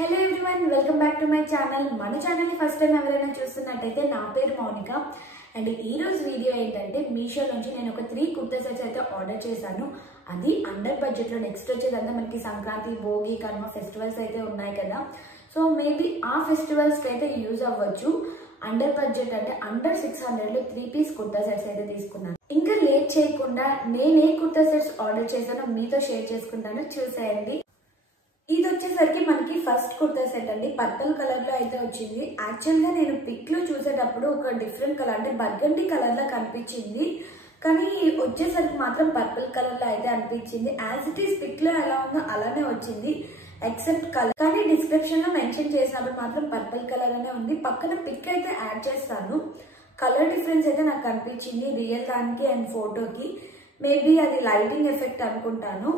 Hello everyone, welcome back to my channel. మన ఛానల్ని first time ఎవరైనా చూస్తున్నట్టయితే నా పేరు మౌనిక. అండ్ ఈరోజు వీడియో ఏంటంటే మీషో నుంచి నేను ఒక 3 కుర్తా సెట్స్ అయితే ఆర్డర్ చేశాను. అది అండర్ బడ్జెట్లో. నెక్స్ట్ వచ్చేదంతా మనకి సంక్రాంతి, భోగి, కర్మ ఫెస్టివల్స్ అయితే ఉన్నాయి కదా. సో మేబీ ఆ ఫెస్టివల్స్కి అయితే యూజ్ అవ్వచ్చు. అండర్ బడ్జెట్ అంటే అండర్ 600లో 3 పీస్ కుర్తా సెట్స్ అయితే తీసుకున్నాను. ఇంకా లేట్ చేయకుండా నేను ఏ కుర్తా సెట్స్ ఆర్డర్ చేశానో మీతో షేర్ చేసుకుంటాను, చూసేయండి. ఇది వచ్చేసరికి మనకి ఫస్ట్ కుర్తా సెట్ అండి. పర్పుల్ కలర్ లో అయితే వచ్చింది. యాక్చువల్ గా నేను పిక్ లో చూసేటప్పుడు ఒక డిఫరెంట్ కలర్ అంటే బర్గండి కలర్ లా కనిపించింది, కానీ వచ్చేసరికి మాత్రం పర్పుల్ కలర్ లో అయితే అనిపించింది. యాజ్ ఇట్ ఈస్ పిక్ లో ఎలా ఉందో అలానే వచ్చింది, ఎక్సెప్ట్ కలర్. కానీ డిస్క్రిప్షన్ లో మెన్షన్ చేసినప్పుడు మాత్రం పర్పుల్ కలర్ అనే ఉంది. పక్కన పిక్ అయితే యాడ్ చేస్తాను. కలర్ డిఫరెన్స్ అయితే నాకు కనిపించింది రియల్ దానికి అండ్ ఫోటోకి. మేబీ అది లైటింగ్ ఎఫెక్ట్ అనుకుంటాను.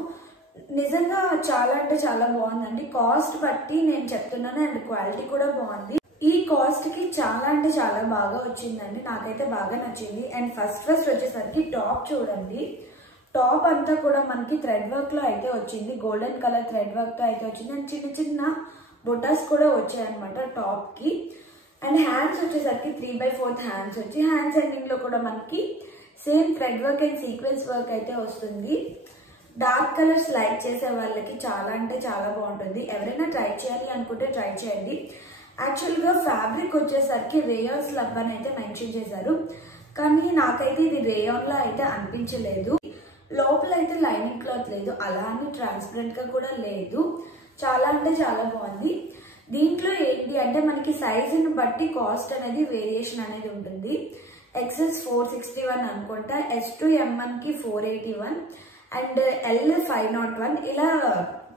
నిజంగా చాలా అంటే చాలా బాగుందండి. కాస్ట్ బట్టి నేను చెప్తున్నాను, అండ్ క్వాలిటీ కూడా బాగుంది. ఈ కాస్ట్ కి చాలా అంటే చాలా బాగా వచ్చిందండి, నాకైతే బాగా నచ్చింది. అండ్ ఫస్ట్ వచ్చేసరికి టాప్ చూడండి. టాప్ అంతా కూడా మనకి థ్రెడ్ వర్క్ లో అయితే వచ్చింది. గోల్డెన్ కలర్ థ్రెడ్ వర్క్ తో అయితే వచ్చింది. అండ్ చిన్న చిన్న బొటాస్ కూడా వచ్చాయి అనమాట టాప్ కి. అండ్ హ్యాండ్స్ వచ్చేసరికి 3/4 హ్యాండ్స్ వచ్చి, హ్యాండ్స్ ఎండింగ్ లో కూడా మనకి same thread work and sequence work అయితే వస్తుంది. డార్క్ కలర్స్ లైక్ చేసే వాళ్ళకి చాలా అంటే చాలా బాగుంటుంది. ఎవరైనా ట్రై చేయాలి అనుకుంటే ట్రై చేయండి. యాక్చువల్గా ఫ్యాబ్రిక్ వచ్చేసరికి రేయాన్ స్లబ్ అని అయితే మెన్షన్ చేశారు, కానీ నాకైతే ఇది రేయాన్ లా అయితే అనిపించలేదు. లోపల అయితే లైనింగ్ క్లాత్ లేదు, అలా అని ట్రాన్స్పరెంట్ గా కూడా లేదు. చాలా అంటే చాలా బాగుంది. దీంట్లో ఏంటి అంటే మనకి సైజుని బట్టి కాస్ట్ అనేది వేరియేషన్ అనేది ఉంటుంది. XS 461 అనుకుంటా, S2 M1 కి 481 అండ్ L 501 ఇలా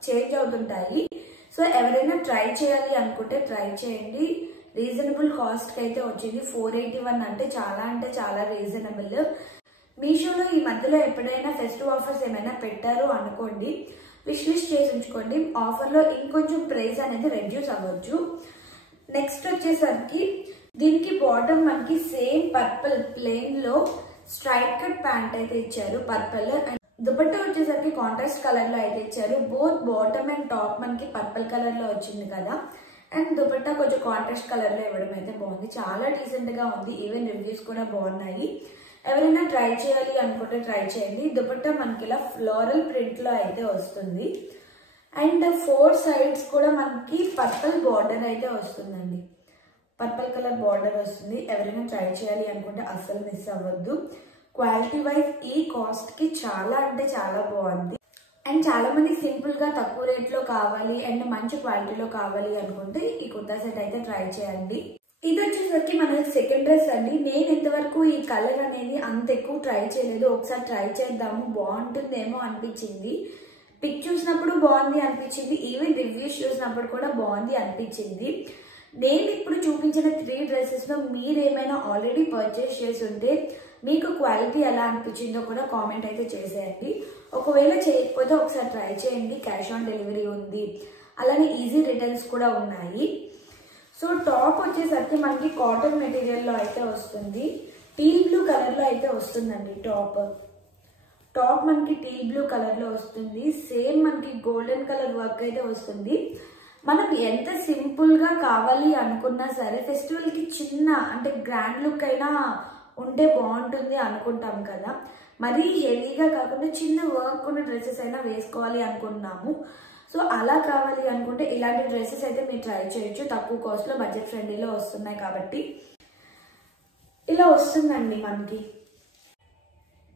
చేంజ్ అవుతుంటాయి. సో ఎవరైనా ట్రై చేయాలి అనుకుంటే ట్రై చేయండి. రీజనబుల్ కాస్ట్ కి అయితే వచ్చింది. 481 అంటే చాలా రీజనబుల్. మీషోలో ఈ మధ్యలో ఎప్పుడైనా ఫెస్టివ్ ఆఫర్స్ ఏమైనా పెట్టారు అనుకోండి, విష్ లిస్ట్ చేసి ఉంచుకోండి. ఆఫర్లో ఇంకొంచెం ప్రైస్ అనేది రెడ్యూస్ అవ్వచ్చు. నెక్స్ట్ వచ్చేసరికి దీనికి బాటమ్ మనకి సేమ్ పర్పుల్ ప్లెయిన్ లో స్ట్రైట్ కట్ ప్యాంట్ అయితే ఇచ్చారు పర్పుల్. అండ్ దుపట్టా వచ్చేసరికి కాంట్రాస్ట్ కలర్ లో అయితే ఇచ్చారు. బోత్ బాటమ్ అండ్ టాప్ మనకి పర్పుల్ కలర్ లో వచ్చింది కదా. అండ్ దుపట్టా కొంచెం కాంట్రాస్ట్ కలర్ లో ఇవ్వడం అయితే బాగుంది. చాలా డీసెంట్ గా ఉంది. ఈవెన్ రివ్యూస్ కూడా బాగున్నాయి. ఎవరైనా ట్రై చేయాలి అనుకుంటే ట్రై చేయండి. దుపట్టా మనకి ఇలా ఫ్లోరల్ ప్రింట్ లో అయితే వస్తుంది. అండ్ 4 సైడ్స్ కూడా మనకి పర్పుల్ బార్డర్ అయితే వస్తుందండి. పర్పుల్ కలర్ బార్డర్ వస్తుంది. ఎవరైనా ట్రై చేయాలి అనుకుంటే అస్సలు మిస్ అవ్వద్దు. క్వాలిటీ వైజ్ ఈ కాస్ట్ కి చాలా అంటే చాలా బాగుంది. అండ్ చాలా మంది సింపుల్ గా తక్కువ రేట్ లో కావాలి అండ్ మంచి క్వాలిటీలో కావాలి అనుకుంటే ఈ కుర్తా సెట్ అయితే ట్రై చేయండి. ఇది వచ్చేసరికి మన సెకండ్ డ్రెస్ అండి. నేను ఇంతవరకు ఈ కలర్ అనేది అంత ఎక్కువ ట్రై చేయలేదు. ఒకసారి ట్రై చేద్దాము, బాగుంటుందేమో అనిపించింది. పిక్ చూసినప్పుడు బాగుంది అనిపించింది, ఈవెన్ రివ్యూస్ చూసినప్పుడు కూడా బాగుంది అనిపించింది. నేను ఇప్పుడు చూపించిన 3 డ్రెస్సెస్ లో మీరు ఏమైనా ఆల్రెడీ పర్చేస్ చేసి ఉంటే మీకు క్వాలిటీ ఎలా అనిపించిందో కూడా కామెంట్ అయితే చేసేయండి. ఒకవేళ చేయకపోతే ఒకసారి ట్రై చేయండి. క్యాష్ ఆన్ డెలివరీ ఉంది, అలానే ఈజీ రిటర్న్స్ కూడా ఉన్నాయి. సో టాప్ వచ్చేసరికి మనకి కాటన్ మెటీరియల్ లో అయితే వస్తుంది. టీల్ బ్లూ కలర్ లో అయితే వస్తుందండి. టాప్ మనకి టీల్ బ్లూ కలర్ లో వస్తుంది. సేమ్ మనకి గోల్డెన్ కలర్ వర్క్ అయితే వస్తుంది. మనం ఎంత సింపుల్ గా కావాలి అనుకున్నా సరే ఫెస్టివల్ కి చిన్న అంటే గ్రాండ్ లుక్ అయినా ఉంటే బాగుంటుంది అనుకుంటాం కదా. మరీ హెవీగా కాకుండా చిన్న వర్క్ ఉన్న డ్రెస్సెస్ అయినా వేసుకోవాలి అనుకుంటున్నాము. సో అలా కావాలి అనుకుంటే ఇలాంటి డ్రెస్సెస్ అయితే మీరు ట్రై చేయొచ్చు. తక్కువ కాస్ట్ లో బడ్జెట్ ఫ్రెండ్లీలో వస్తున్నాయి కాబట్టి ఇలా వస్తుందండి. మనకి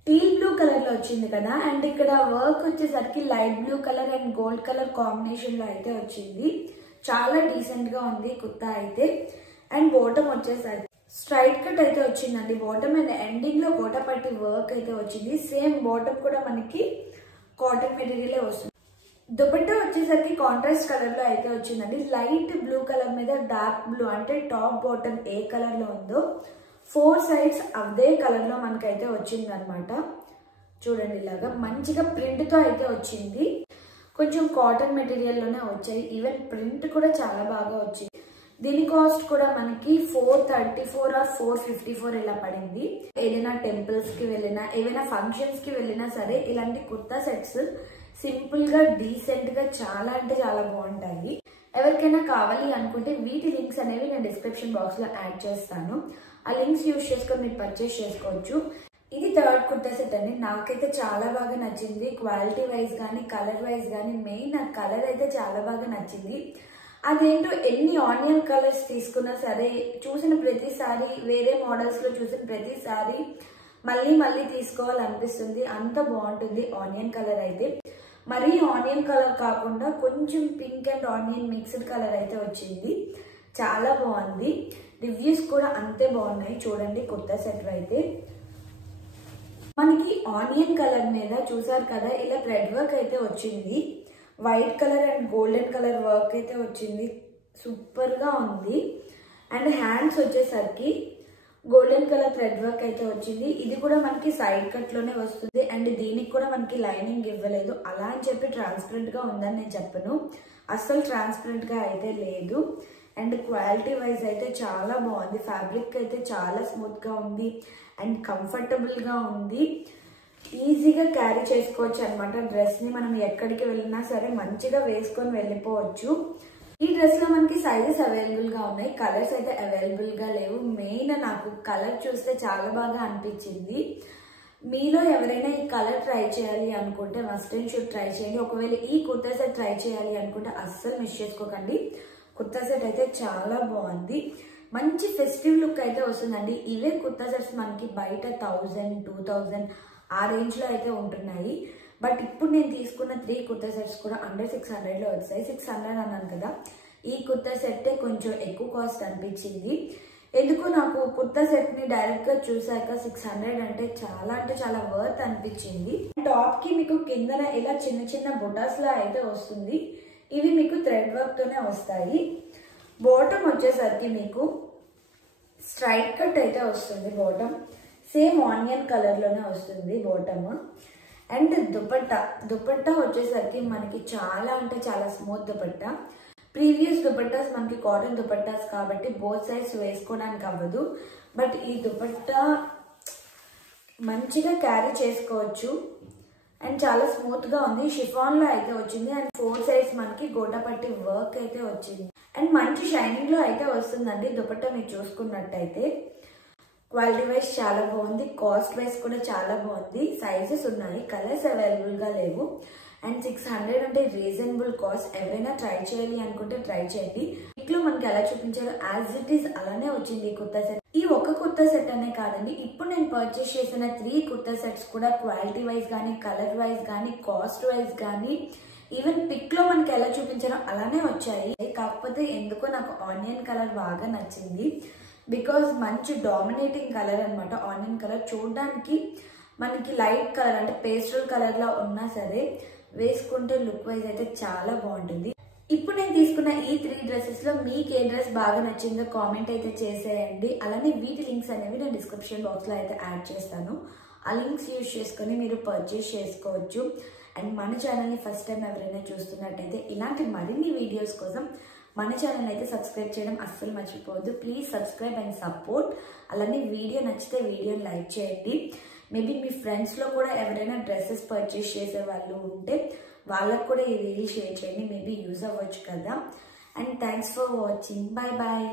టీల్ బ్లూ కలర్ లో వచ్చింది కదా. అండ్ ఇక్కడ వర్క్ వచ్చేసరికి light blue colour and gold colour combination లో అయితే వచ్చింది. చాలా డీసెంట్ గా ఉంది కుర్తా అయితే. అండ్ బాటమ్ వచ్చేసరికి స్ట్రైట్ కట్ అయితే వచ్చిందండి బాటమ్. అండ్ ఎండింగ్ లో గోటపట్టి వర్క్ అయితే వచ్చింది. సేమ్ బాటమ్ కూడా మనకి కాటన్ మెటీరియల్ వస్తుంది. దుపట్టా వచ్చేసరికి కాంట్రాస్ట్ కలర్ లో అయితే వచ్చిందండి. లైట్ బ్లూ కలర్ మీద డార్క్ బ్లూ అంటే టాప్ బాటమ్ ఏ కలర్ లో ఉందో 4 సైడ్స్ అదే కలర్ లో మనకైతే వచ్చింది అనమాట. చూడండి, ఇలాగా మంచిగా ప్రింట్ తో అయితే వచ్చింది. కొంచెం కాటన్ మెటీరియల్ లోనే వచ్చాయి. ఈవెన్ ప్రింట్ కూడా చాలా బాగా వచ్చింది. దీని కాస్ట్ కూడా మనకి 434 ఆర్ 454 ఇలా పడింది. ఏదైనా టెంపుల్స్ కి వెళ్ళినా ఏవైనా ఫంక్షన్స్ కి వెళ్ళినా సరే ఇలాంటి కుర్తా సెట్స్ సింపుల్ గా డీసెంట్ గా చాలా అంటే చాలా బాగుంటాయి. ఎవరికైనా కావాలి అనుకుంటే వీటి లింక్స్ అనేవి నేను డిస్క్రిప్షన్ బాక్స్లో యాడ్ చేస్తాను. ఆ లింక్స్ యూజ్ చేసుకొని మీరు పర్చేస్ చేసుకోవచ్చు. ఇది థర్డ్ కుర్తా సెట్ అండి. నాకైతే చాలా బాగా నచ్చింది. క్వాలిటీ వైజ్ కానీ కలర్ వైజ్ కానీ మెయిన్ నాకు కలర్ అయితే చాలా బాగా నచ్చింది. అదేంటో ఎన్ని ఆనియన్ కలర్స్ తీసుకున్నా సరే చూసిన ప్రతిసారి వేరే మోడల్స్లో చూసిన ప్రతిసారి మళ్ళీ మళ్ళీ తీసుకోవాలనిపిస్తుంది. అంత బాగుంటుంది ఆనియన్ కలర్ అయితే. మరీ ఆనియన్ కలర్ కాకుండా కొంచెం pink and onion mixed colour అయితే వచ్చింది. చాలా బాగుంది. రివ్యూస్ కూడా అంతే బాగున్నాయి. చూడండి కుర్తా సెట్ అయితే మనకి ఆనియన్ కలర్ మీద చూసారు కదా ఇలా థ్రెడ్ వర్క్ అయితే వచ్చింది. White colour and golden colour work అయితే వచ్చింది. సూపర్గా ఉంది. అండ్ హ్యాండ్స్ వచ్చేసరికి గోల్డెన్ కలర్ థ్రెడ్ వర్క్ అయితే వచ్చింది. ఇది కూడా మనకి సైడ్ కట్లోనే వస్తుంది. అండ్ దీనికి కూడా మనకి లైనింగ్ ఇవ్వలేదు. అలా అని చెప్పి ట్రాన్స్పరెంట్గా ఉందని నేను చెప్పను. అస్సలు ట్రాన్స్పరెంట్గా అయితే లేదు. అండ్ క్వాలిటీ వైజ్ అయితే చాలా బాగుంది. ఫ్యాబ్రిక్ అయితే చాలా స్మూత్గా ఉంది అండ్ కంఫర్టబుల్గా ఉంది. ఈజీగా క్యారీ చేసుకోవచ్చు అనమాట. డ్రెస్ని మనం ఎక్కడికి వెళ్ళినా సరే మంచిగా వేసుకొని వెళ్ళిపోవచ్చు. ఈ డ్రెస్లో మనకి సైజెస్ అవైలబుల్గా ఉన్నాయి. కలర్స్ అయితే అవైలబుల్గా లేవు. మెయిన్ నాకు కలర్ చూస్తే చాలా బాగా అనిపించింది. మీలో ఎవరైనా ఈ కలర్ ట్రై చేయాలి అనుకుంటే మస్ట్ అండ్ షుడ్ ట్రై చేయండి. ఒకవేళ ఈ కుర్తా సెట్ ట్రై చేయాలి అనుకుంటే అస్సలు మిస్ చేసుకోకండి. కుర్తా సెట్ అయితే చాలా బాగుంది. మంచి ఫెస్టివ్ లుక్ అయితే వస్తుందండి. ఇవే కుర్తా సెట్స్ మనకి బయట 1000, 2000 ఆ రేంజ్లో అయితే ఉంటున్నాయి. బట్ ఇప్పుడు నేను తీసుకున్న 3 కుర్తా సెట్స్ కూడా అండర్ 600లో వచ్చాయి. 600 అన్నాను కదా, ఈ కుర్తా సెట్టే కొంచెం ఎక్కువ కాస్ట్ అనిపించింది. ఎందుకో నాకు కుర్తా సెట్ని డైరెక్ట్గా చూసాక 600 అంటే చాలా వర్త్ అనిపించింది. టాప్కి మీకు కిందన ఇలా చిన్న చిన్న బుటాస్లా అయితే వస్తుంది. ఇవి మీకు థ్రెడ్ వర్క్తోనే వస్తాయి. బాటమ్ వచ్చేసరికి మీకు స్ట్రైట్ కట్ అయితే వస్తుంది. బాటమ్ సేమ్ ఆనియన్ కలర్లోనే వస్తుంది బాటమ్. అండ్ దుపట్టా వచ్చేసరికి మనకి చాలా స్మూత్ దుపట్టా. ప్రీవియస్ దుపట్టాస్ మనకి కాటన్ దుపట్టాస్ కాబట్టి బోత్ సైడ్స్ వేసుకోవడానికి అవ్వదు. బట్ ఈ దుపట్టా మంచిగా క్యారీ చేసుకోవచ్చు అండ్ చాలా స్మూత్గా ఉంది. షిఫాన్లో అయితే వచ్చింది అండ్ 4 సైడ్స్ మనకి గోటపట్టి వర్క్ అయితే వచ్చింది. అండ్ మంచి షైనింగ్లో అయితే వస్తుందండి దుపట్టా. మీరు చూసుకున్నట్టయితే క్వాలిటీ వైజ్ చాలా బాగుంది. కాస్ట్ వైజ్ కూడా చాలా బాగుంది. సైజెస్ ఉన్నాయి, కలర్స్ అవైలబుల్గా లేవు. అండ్ 600 అంటే రీజనబుల్ కాస్ట్. ఎవరైనా ట్రై చేయాలి అనుకుంటే ట్రై చేయండి. ఇంట్లో మనకి ఎలా చూపించారో యాజ్ ఇట్ ఈస్ అలానే వచ్చింది ఈ కుర్తా సెట్. ఈ ఒక్క కుర్తా సెట్ అనే కాదండి, ఇప్పుడు నేను పర్చేస్ చేసిన 3 కుర్తా సెట్స్ కూడా క్వాలిటీ వైజ్ కానీ కలర్ వైజ్ కానీ కాస్ట్ వైజ్ కానీ ఈవెన్ పిక్లో మనకి ఎలా చూపించారో అలానే వచ్చాయి. కాకపోతే ఎందుకో నాకు ఆనియన్ కలర్ బాగా నచ్చింది. బికాజ్ మంచి డామినేటింగ్ కలర్ అనమాట ఆనియన్ కలర్. చూడడానికి మనకి లైట్ కలర్ అంటే పేస్టల్ కలర్లా ఉన్నా సరే వేసుకుంటే లుక్ వైజ్ అయితే చాలా బాగుంటుంది. ఇప్పుడు నేను తీసుకున్న ఈ 3 డ్రెస్సెస్లో మీకు ఏ డ్రెస్ బాగా నచ్చిందో కామెంట్ అయితే చేసేయండి. అలానే వీటి లింక్స్ అనేవి నేను డిస్క్రిప్షన్ బాక్స్లో అయితే యాడ్ చేస్తాను. ఆ లింక్స్ యూజ్ చేసుకొని మీరు పర్చేస్ చేసుకోవచ్చు. అండ్ మన ఛానల్ని ఫస్ట్ టైం ఎవరైనా చూస్తున్నట్టయితే ఇలాంటి మరిన్ని వీడియోస్ కోసం మన ఛానల్ అయితే సబ్స్క్రైబ్ చేయడం అస్సలు మర్చిపోవద్దు. Please subscribe and support. అలానే వీడియో నచ్చితే వీడియోని లైక్ చేయండి. మేబీ మీ ఫ్రెండ్స్లో కూడా ఎవరైనా డ్రెస్సెస్ పర్చేస్ చేసే వాళ్ళు ఉంటే వాళ్ళకు కూడా ఈ రీల్ షేర్ చేయండి. మేబీ యూజ్ అవ్వచ్చు కదా. And thanks for watching. Bye bye.